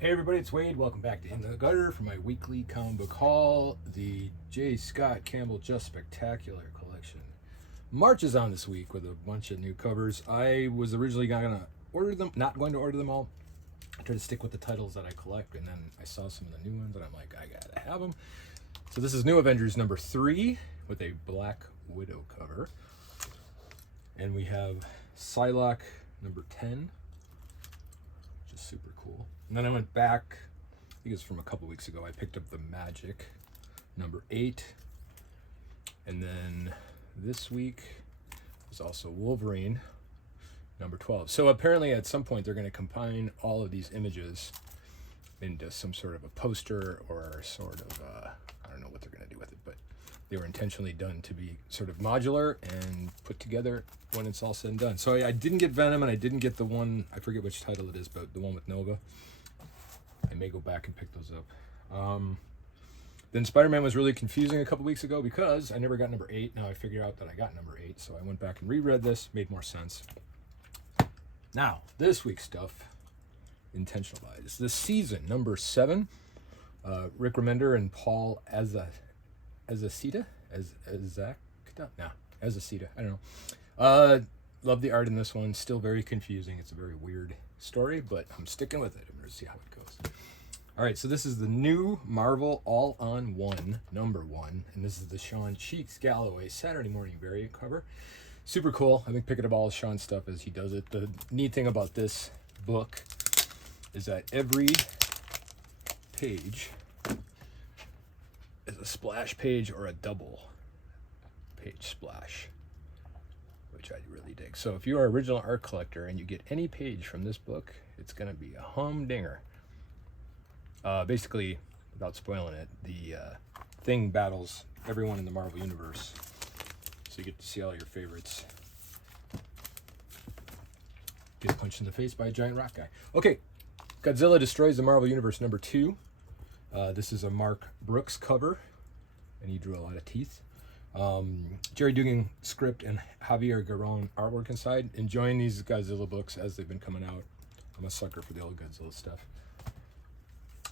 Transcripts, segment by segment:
Hey everybody, it's Wade. Welcome back to In the Gutter for my weekly comic book haul, the J. Scott Campbell Just Spectacular collection. March is on this week with a bunch of new covers. I was originally not going to order them all. I tried to stick with the titles that I collect, and then I saw some of the new ones, and I'm like, I gotta have them. So this is New Avengers number 3 with a Black Widow cover, and we have Psylocke number 10, which is super cool. And then I went back, I think it was from a couple weeks ago, I picked up the Magic number 8. And then this week was also Wolverine number 12. So apparently at some point they're going to combine all of these images into some sort of a poster or sort of, I don't know what they're going to do with it, but they were intentionally done to be sort of modular and put together when it's all said and done. So I didn't get Venom, and I didn't get the one, I forget which title it is, but the one with Nova. I may go back and pick those up. Then Spider-Man was really confusing a couple weeks ago because I never got number 8. Now I figured out that I got number 8, so I went back and reread this, made more sense. Now, this week's stuff, intentional buys. This season, number 7, Rick Remender and Paul Azaceta? I don't know. Love the art in this one. Still very confusing. It's a very weird story, but I'm sticking with it. I'm going to see how it goes. All right, so this is the new Marvel All-on-One, number 1, and this is the Sean Cheeks Galloway Saturday Morning Variant cover. Super cool. I've been picking up all Sean's stuff as he does it. The neat thing about this book is that every page is a splash page or a double page splash, which I really dig. So if you are an original art collector and you get any page from this book, it's going to be a humdinger. Basically, without spoiling it, the Thing battles everyone in the Marvel Universe. So you get to see all your favorites get punched in the face by a giant rock guy. Okay, Godzilla Destroys the Marvel Universe number 2. This is a Mark Brooks cover, and he drew a lot of teeth. Jerry Dugan script and Javier Garron artwork inside. Enjoying these Godzilla books as they've been coming out. I'm a sucker for the old Godzilla stuff.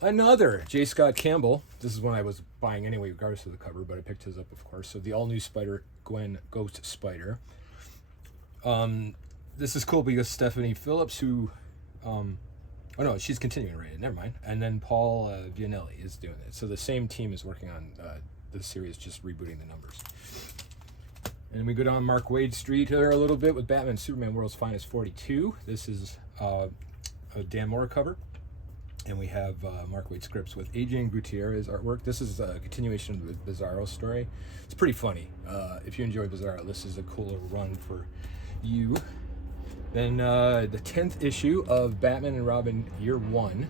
Another J. Scott Campbell. This is one I was buying anyway, regardless of the cover, but I picked his up, of course. So the all-new Spider-Gwen Ghost Spider. This is cool because Stephanie Phillips, who... oh no, she's continuing writing. Never mind. And then Paul Vianelli is doing it. So the same team is working on the series, just rebooting the numbers. And we go down Mark Waid Street here a little bit with Batman Superman World's Finest 42. This is a Dan Mora cover. And we have Mark Waid scripts with Adrian Gutierrez artwork. This is a continuation of the Bizarro story. It's pretty funny. If you enjoy Bizarro, this is a cool little run for you. Then the 10th issue of Batman and Robin Year 1.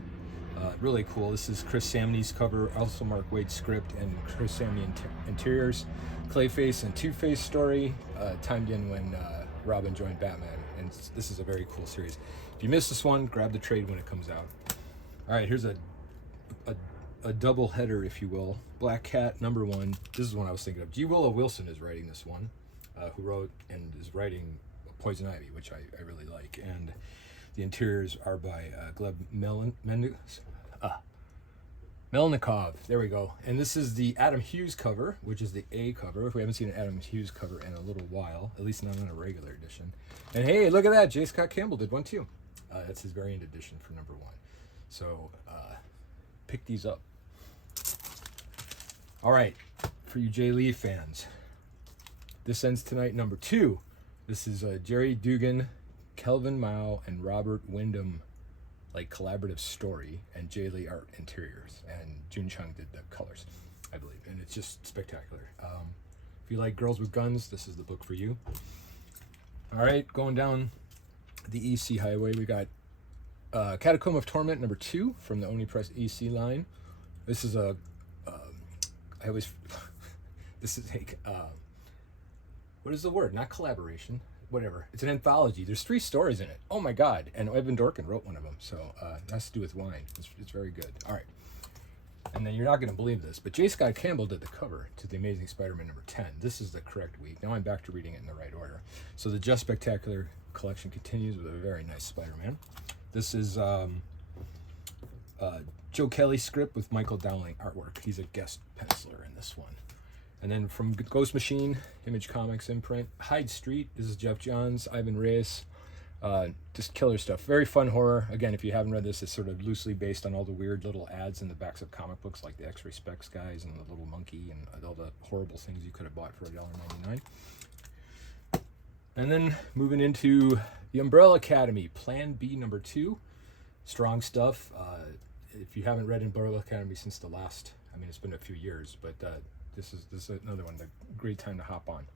Really cool. This is Chris Samney's cover, also Mark Waid's script, and Chris Samney interiors. Clayface and Two-Face story, timed in when Robin joined Batman. And this is a very cool series. If you missed this one, grab the trade when it comes out. All right, here's a double header, if you will. Black Cat number 1. This is one I was thinking of. G. Willow Wilson is writing this one, who wrote and is writing Poison Ivy, which I really like. And the interiors are by Gleb Melnikov. There we go. And this is the Adam Hughes cover, which is the A cover. We haven't seen an Adam Hughes cover in a little while, at least not on a regular edition. And hey, look at that. J. Scott Campbell did one too. That's his variant edition for number 1. So pick these up. All right, for you Jay Lee fans, This Ends Tonight number 2. This is Jerry Dugan, Kelvin Mao, and Robert Wyndham, like collaborative story, and Jay Lee art interiors, and Jun Chung did the colors, I believe, and it's just spectacular. If you like girls with guns, this is the book for you. All right, going down the EC highway, we got Catacomb of Torment number 2 from the Oni Press EC line. This is a this is like what is the word? Not collaboration, whatever. It's an anthology. There's 3 stories in it. Oh my god! And Evan Dorkin wrote one of them, so it has to do with wine. It's very good. All right, and then you're not going to believe this, but J. Scott Campbell did the cover to the Amazing Spider-Man number 10. This is the correct week. Now I'm back to reading it in the right order. So the Just Spectacular collection continues with a very nice Spider-Man. This is Joe Kelly script with Michael Dowling artwork. He's a guest penciler in this one. And then from Ghost Machine, Image Comics imprint, Hyde Street. This is Jeff Johns, Ivan Reyes. Just killer stuff. Very fun horror. Again, if you haven't read this, it's sort of loosely based on all the weird little ads in the backs of comic books, like the X-Ray Specs guys and the little monkey and all the horrible things you could have bought for $1.99. And then moving into the Umbrella Academy, Plan B #2. Strong stuff. If you haven't read Umbrella Academy since the last, I mean, it's been a few years, but this is another one. A great time to hop on.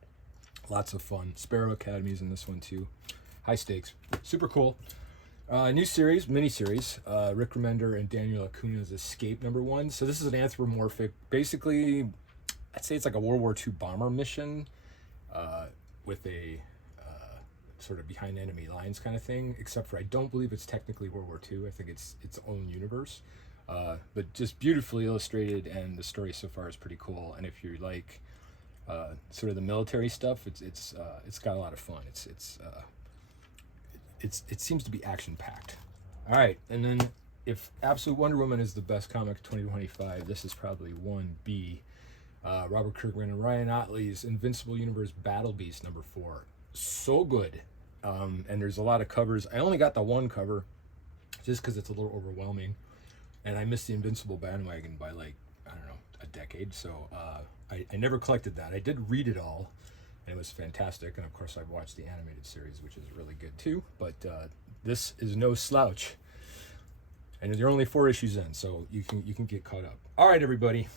Lots of fun. Sparrow Academy's in this one too. High stakes. Super cool. New series, mini-series. Rick Remender and Daniel Acuna's Escape #1. So this is an anthropomorphic, basically, I'd say it's like a World War II bomber mission with a sort of behind enemy lines kind of thing, except for I don't believe it's technically World War II. I think it's its own universe. But just beautifully illustrated, and the story so far is pretty cool. And if you like sort of the military stuff, it's got a lot of fun. It seems to be action packed. All right, and then if Absolute Wonder Woman is the best comic of 2025, this is probably 1B. Robert Kirkman and Ryan Ottley's Invincible Universe Battle Beast #4. So good. And there's a lot of covers. I only got the one cover just because it's a little overwhelming, and I missed the Invincible bandwagon by, like, I don't know, a decade. So I never collected that. I did read it all, and it was fantastic. And of course I've watched the animated series, which is really good too, but this is no slouch, and there are only 4 issues in, so you can get caught up. All right, everybody,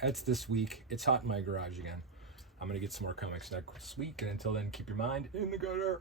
that's this week. It's hot in my garage again. I'm gonna get some more comics next week, and until then, keep your mind in the gutter.